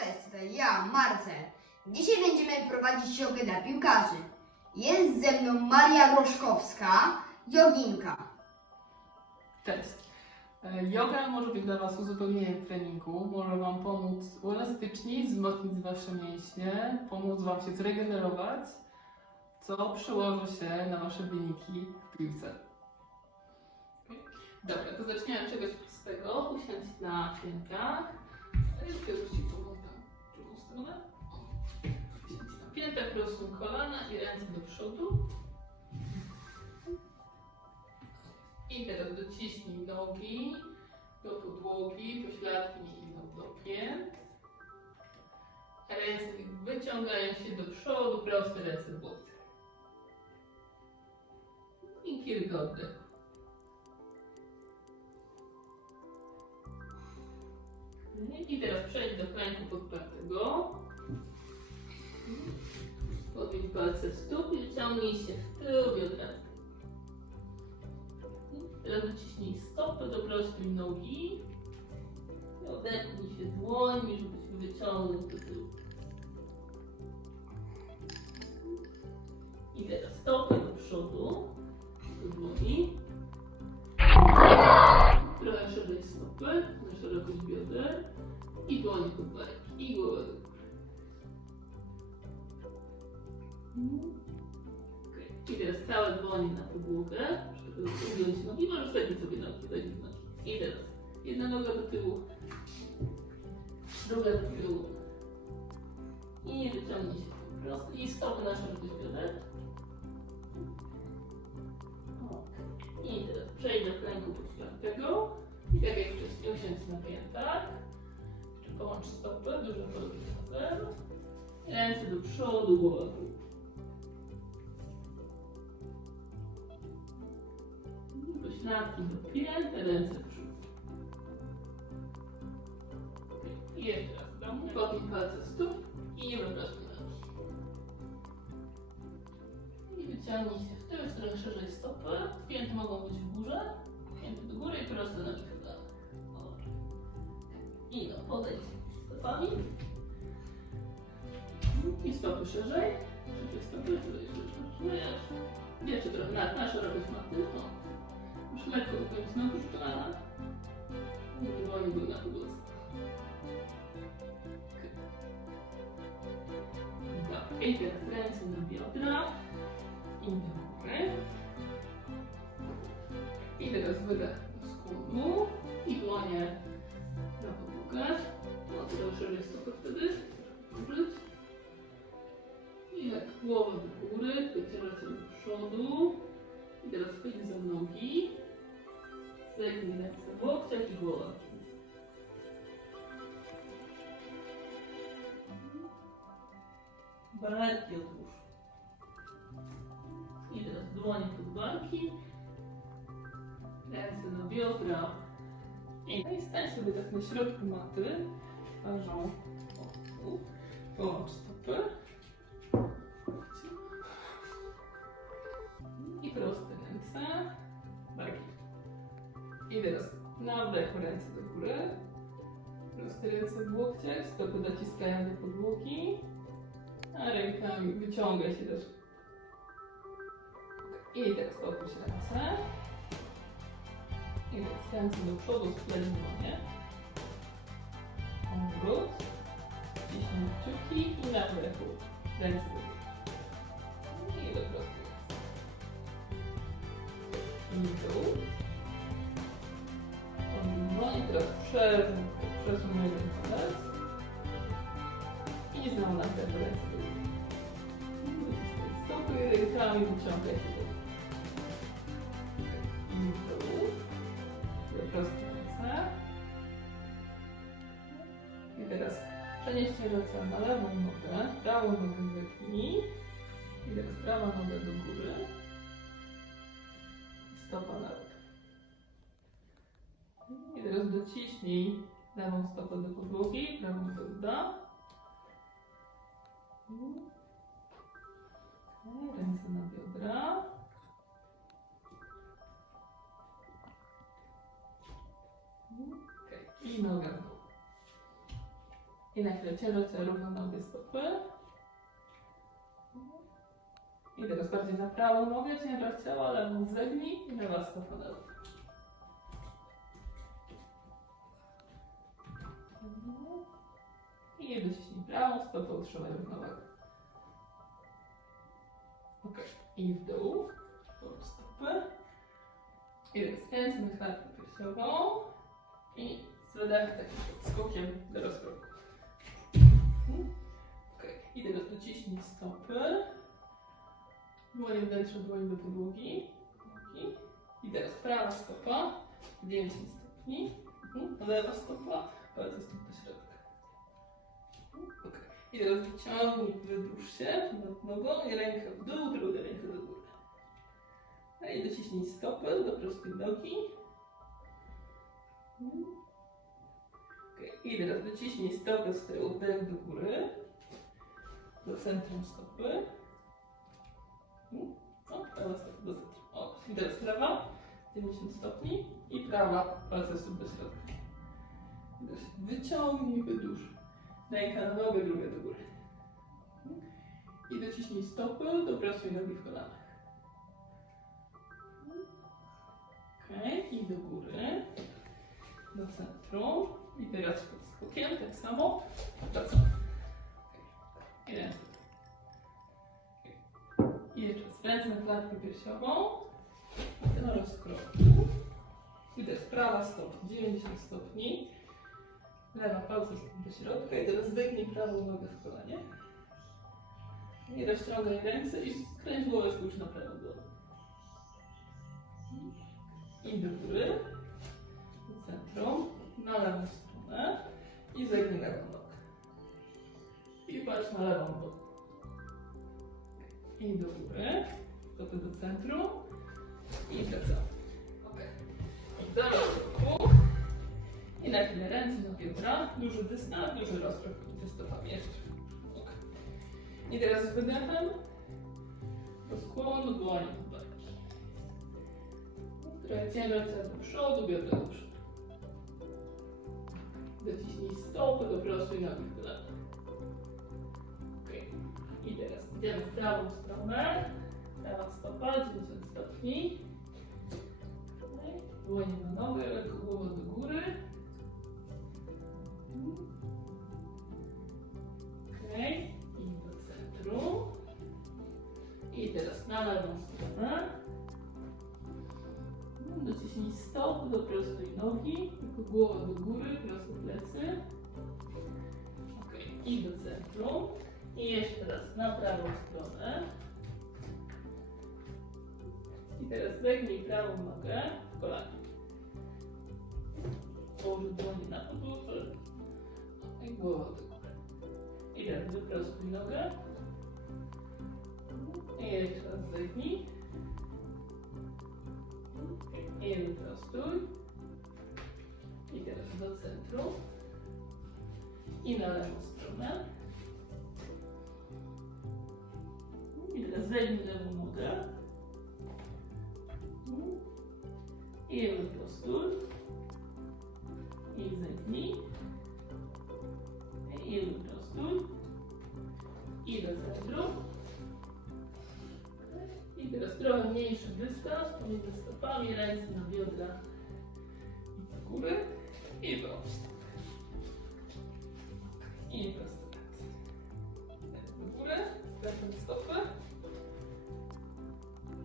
Cześć, tutaj ja, Marcel. Dzisiaj będziemy prowadzić jogę dla piłkarzy. Jest ze mną Maria Roszkowska, joginka. Cześć. E, Yoga może być dla Was uzupełnieniem treningu, może Wam pomóc uelastycznić, wzmocnić Wasze mięśnie, pomóc Wam się zregenerować, co przełoży się na Wasze wyniki w piłce. Dobra, to zaczniemy od czegoś prostego. Usiądź na piętach. Rękę rzucić głową w drugą stronę. Piętach, rozsuń kolana i ręce do przodu. I teraz dociśnij nogi do podłogi, pośladki idą do pięt. Ręce wyciągają się do przodu, proste ręce w. I kilka oddechów. I teraz przejdź do kręgu podpartego. Podnieś palce stóp i wyciągnij się w tył biodra. Teraz wyciśnij stopy do prostej nogi. I odepnij się dłońmi, żebyś wyciągnął do tyłu. I teraz stopy do przodu, do dłoni. Na podłogę, żeby ugiąć nogi, sobie. I teraz jedna noga do tyłu, druga do tyłu. I wyciągnij się prosto. I stopy na szerokość bioder. I teraz przejdź do kręgu pośladkowego. I tak jak wcześniej usiądź na piętach. Połącz stopy, duże nogi razem. Ręce do przodu, głowa w dół. Pośladki do pięt, ręce w przód. I jeszcze raz dam. Podnij palce stóp i wyprostuj nogi. I wyciągnij się w tył, już trochę szerzej stopy. Pięty mogą być w górze. Pięty do góry i proste nogi w. Dobrze. I no, podejdź stopami. I stopy szerzej. Szerzej stopy, szerzej, szerzej. Jeszcze trochę na, na szerokość maty. No. W kolanach. Żeby dłonie były na podłodze. Dobra, i teraz ręce na biodra i do góry. I teraz wydech do skłonu i dłonie na podłogę. No trochę szerzej stopy wtedy. Użyć. I tak głowę do góry, wycieracie do przodu. I teraz chodź za nogi. I głowa. Barki otwórz. I teraz dłonie pod barki. Ręce na biodra. I no i sobie tak na środku maty. Twarzą. Połącz stopy. I teraz na wdechu ręce do góry. Proste ręce w łokciach. Stopy dociskają do podłogi. A rękami wyciągaj się też. I teraz opuść ręce. I teraz ręce do przodu, spleć dłonie. Obrót. Ciśnij kciuki i na wdechu ręce do góry. I do prostej ręce. I dół. Jeden palec. I znowu na wdechu ręce do góry. Stopy rękami wyciągaj się do. I w dół. Do prostej ręce. I teraz przenieście ręce na lewą nogę, prawą nogę wypnij. I teraz prawa noga do góry. Stopa na teraz dociśnij lewą stopę do podłogi, prawą do uda. Ręce na biodra. Okej, I noga w. I na chwilę ciężar równo nogę stopy. I teraz bardziej na prawą nogę, ciężar ciała, lewą zegnij i lewa stopa na dół. I wyciśnij prawą stopę, utrzymaj równowagę. Ok. I w dół. Tą stopę. I na klatkę piersiową. I z wydechem skokiem do rozkroku. Ok. I teraz dociśnij stopy. Dłonie wnętrze dłoń do podłogi. I teraz prawa stopa. 90 stopni. Mhm. Lewa stopa. Palce stóp do środka. I teraz wyciągnij, wydłuż się nad nogą i rękę w dół, drugą rękę do góry. No i dociśnij stopę do prostej nogi. Ok. I teraz dociśnij stopę z tyłu, wdech do góry. Do centrum stopy. O, prawa stopa do centrum. O, i teraz prawa, 90 stopni i prawa, palce stóp do środka. Wyciągnij, wydłuż. Ręka na nogę, druga do góry. I dociśnij stopy, doprostuj nogi w kolanach. Ok, i do góry. Do centrum. I teraz pod skokiem, tak samo. I. I teraz ręce na klatkę piersiową. Do rozkroku. I teraz prawa stopa, 90 stopni. Lewa palce do środka i teraz zdejmij prawą nogę w kolanie. I rozciągaj ręce i skręć głowę spójrz na prawą głowę. I do góry, do centrum, na lewą stronę i zegnij lewą nogę. I patrz na lewą nogę. I do góry, stopy do centrum i wracamy. Ok. I do rozruchu. I na chwilę ręce na biodra, duży dystans, duży rozruch między stopami jeszcze. Ok. I teraz z wydechem do skłonu dłoni do barki. Ciężar ciała do przodu, biodra do przodu. Dociśnij stopy, doprostuj nogi w kolana. Ok. I teraz idziemy w prawą stronę. Prawa stopa, 90 stopni. Dłonie na nogę, lekko głowa do góry. Okej, i do centrum. I teraz na lewą stronę. Dociśnij stop, doprostuj nogi, tylko głowa do góry, prosto plecy. Okej, i do centrum. I jeszcze raz na prawą stronę. I teraz wegnij prawą nogę w kolanie. Położyć dłonie na podłodze i góry. I teraz wyprostuj nogę. I jeszcze raz zegnij. I wyprostuj. I teraz do centrum. I na lewą stronę. I teraz zegnij lewą nogę. I wyprostuj. Pomiędzy stopami, ręce na biodra i do góry. I prosto. I prosto ręce. Do góry, skręcam stopy.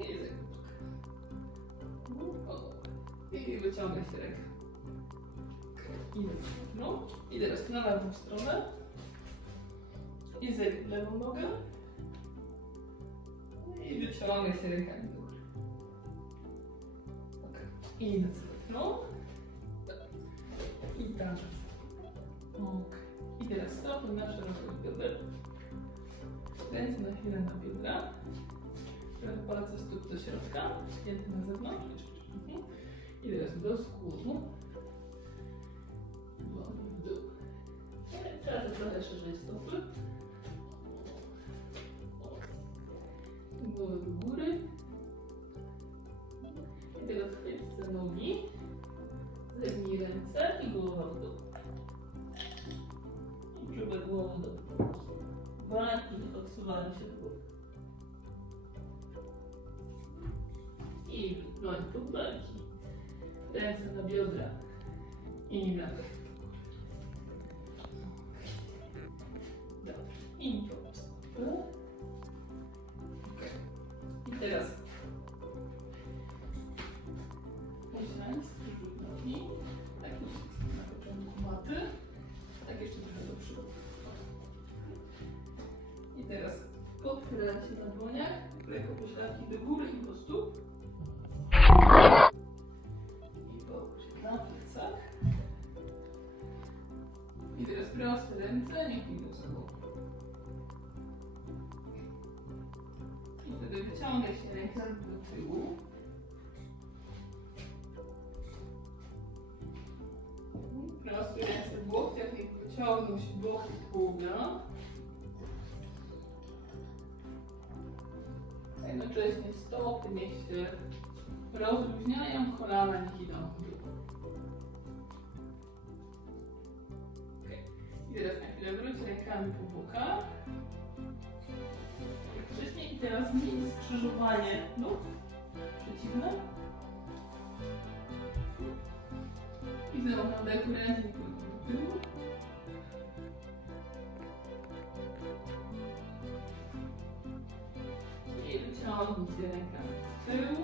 I zegnij. I wyciągaj się rękę. I do centrum. I teraz na lewą stronę. I zegnij lewą nogę. I wyciągaj się rękami teraz stopy na szeroko bioder. Ręce na chwilę na biodra. Trochę palce stóp do środka, święty na zewnątrz. Mhm. I teraz do skóru. W dół. Teraz trochę szerzej stopy. Głowę do góry. I teraz chwyć za nogi. Zegnij ręce i głowa w dół. mundo. Banco, Oxilântico. E Banco Banco. Dessa da Biografia. Ingra. Teraz podchylać się na dłoniach, lekko pośladki do góry i po stóp. Jednocześnie stopy niech się rozluźniają, kolana niech idą w. Okej. I teraz na chwilę wróć rękami po bokach. Jak wcześniej i teraz zmień skrzyżowanie nóg. Przeciwne. I znowu na wdechu ręce do tyłu. I wyciągnijcie rękami w tył.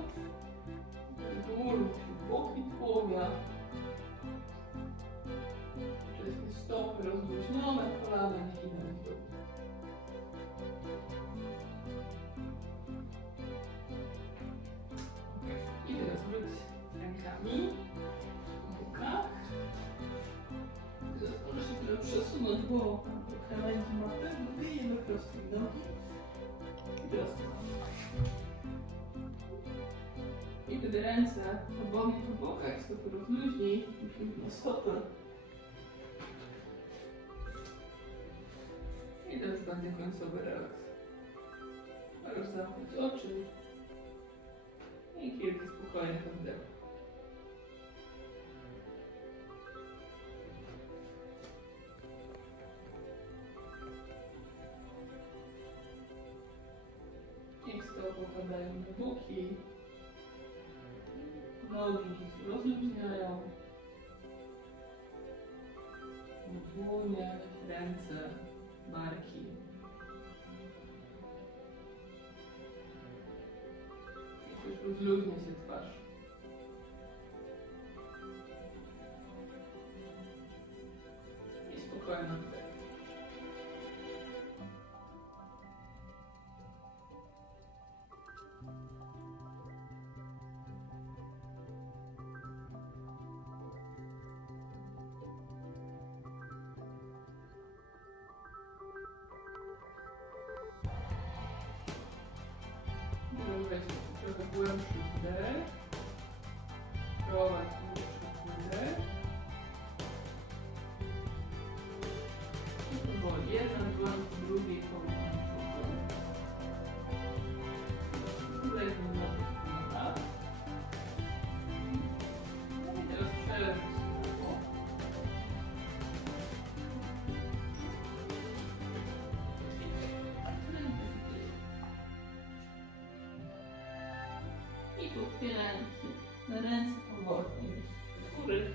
W boki tułowia. Wcześniej stopy rozluźnione, kolana niech idą w dół. I teraz wróć rękami w bokach. Możesz się przesunąć głową do krawędzi maty, dobijemy prostej nogi. I teraz I wtedy ręce obok po bokach, stopy rozluźnij, na stopy. I teraz będzie końcowy relaks. Możesz zamknąć oczy. I kilka spokojnych oddechów. Niech stopy opadają na boki. Nogi rozluźniają. Dłonie, ręce, barki. Jakoś rozluźnia się głębszy wdech. Prowadź Się na ręce powolnie do góry.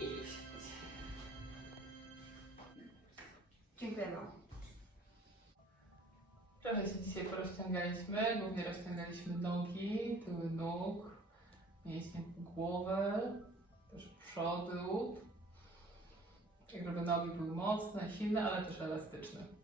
I już. Dziękuję Wam. Trochę się dzisiaj porozciągaliśmy, głównie rozciągaliśmy nogi, tyły nóg, mięśnie głowę, też przodu. Tak żeby nogi były mocne, silne, ale też elastyczne.